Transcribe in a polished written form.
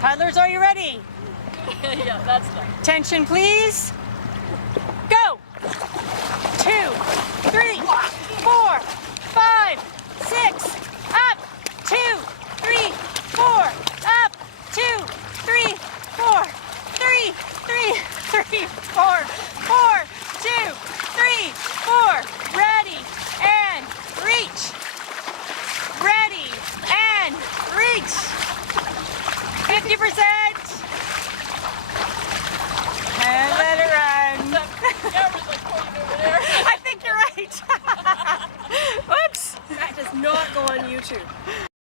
Paddlers, are you ready? Yeah, that's done. Attention, please. Go. 2, 3, 4.